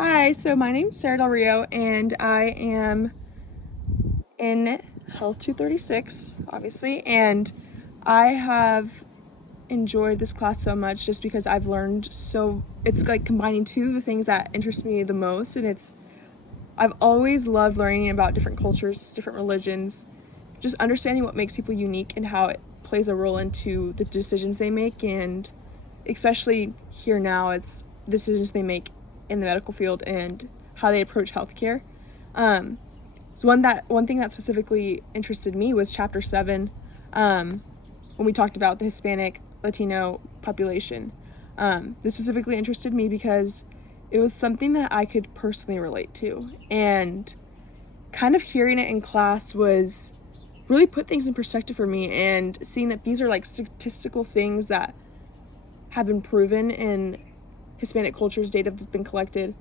Hi, so my name's Sarah Del Rio, and I am in Health 236, obviously, and I have enjoyed this class so much just because I've learned it's like combining two of the things that interest me the most, and I've always loved learning about different cultures, different religions, just understanding what makes people unique and how it plays a role into the decisions they make, and especially here now, it's decisions they make in the medical field and how they approach healthcare. So one thing that specifically interested me was chapter 7, when we talked about the Hispanic Latino population. This specifically interested me because it was something that I could personally relate to, and kind of hearing it in class was really put things in perspective for me, and seeing that these are like statistical things that have been proven in Hispanic cultures, data that's been collected,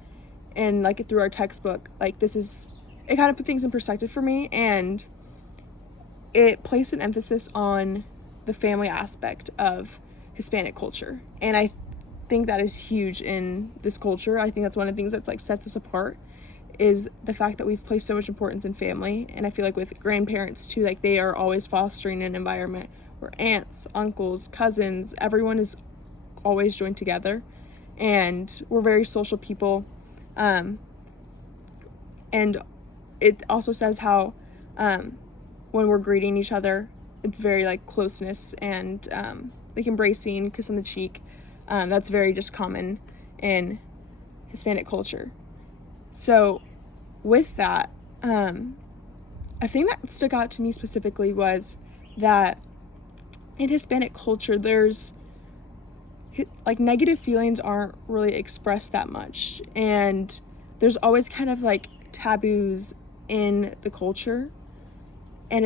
and like through our textbook. It kind of put things in perspective for me, and it placed an emphasis on the family aspect of Hispanic culture. And I think that is huge in this culture. I think that's one of the things that's like sets us apart, is the fact that we've placed so much importance in family. And I feel like with grandparents too, like they are always fostering an environment where aunts, uncles, cousins, everyone is always joined together, and we're very social people. And it also says how when we're greeting each other, it's very like closeness and like embracing, kiss on the cheek. That's very just common in Hispanic culture. So with that, a thing that stuck out to me specifically was that in Hispanic culture, there's like negative feelings aren't really expressed that much, and there's always kind of like taboos in the culture, and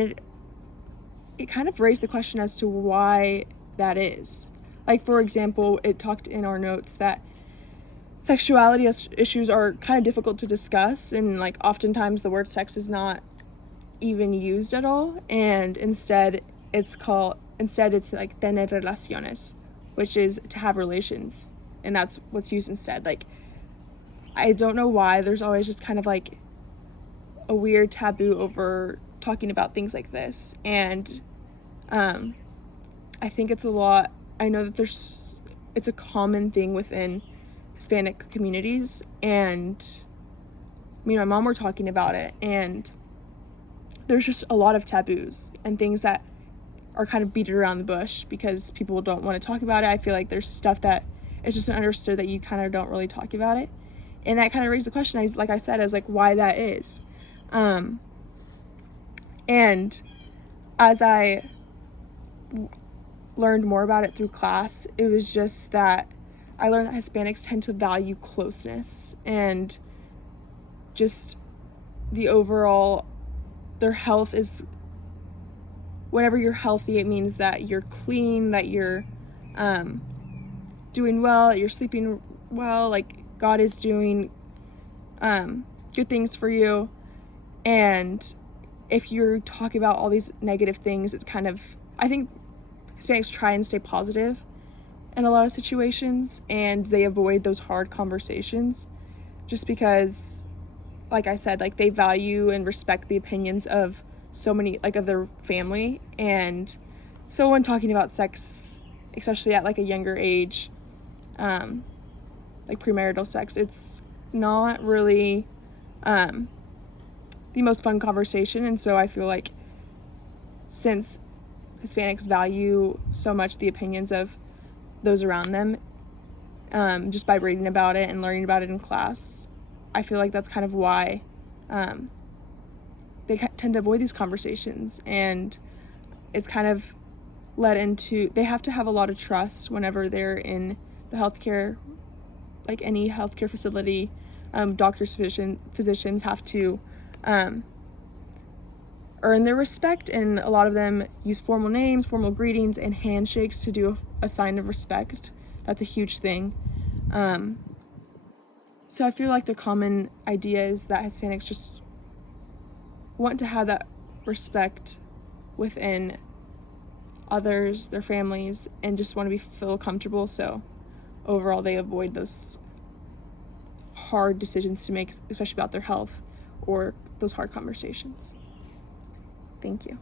it kind of raised the question as to why that is. Like, for example, it talked in our notes that sexuality issues are kind of difficult to discuss, and like oftentimes the word sex is not even used at all, and instead it's like tener relaciones, which is to have relations, and that's what's used instead. Like, I don't know why there's always just kind of like a weird taboo over talking about things like this, and I think it's a lot. I know that it's a common thing within Hispanic communities, and me and my mom were talking about it, and there's just a lot of taboos and things that are kind of beaten around the bush because people don't want to talk about it. I feel like there's stuff that it's just understood that you kind of don't really talk about it, and that kind of raised the question, like I said, as like why that is. And as I learned more about it through class, it was just that I learned that Hispanics tend to value closeness, and just the overall, their health is, whenever you're healthy, it means that you're clean, that you're doing well, that you're sleeping well, like God is doing good things for you. And if you're talking about all these negative things, it's kind of, I think Hispanics try and stay positive in a lot of situations, and they avoid those hard conversations just because, like I said, like they value and respect the opinions of so many, like of their family. And so when talking about sex, especially at like a younger age, like premarital sex, it's not really the most fun conversation. And so I feel like since Hispanics value so much the opinions of those around them, just by reading about it and learning about it in class, I feel like that's kind of why they tend to avoid these conversations. And it's kind of led into, they have to have a lot of trust whenever they're in the healthcare, like any healthcare facility. Doctors, physicians have to earn their respect, and a lot of them use formal names, formal greetings, and handshakes to do a sign of respect. That's a huge thing. So I feel like the common idea is that Hispanics just want to have that respect within others, their families, and just want to feel comfortable. So overall, they avoid those hard decisions to make, especially about their health or those hard conversations. Thank you.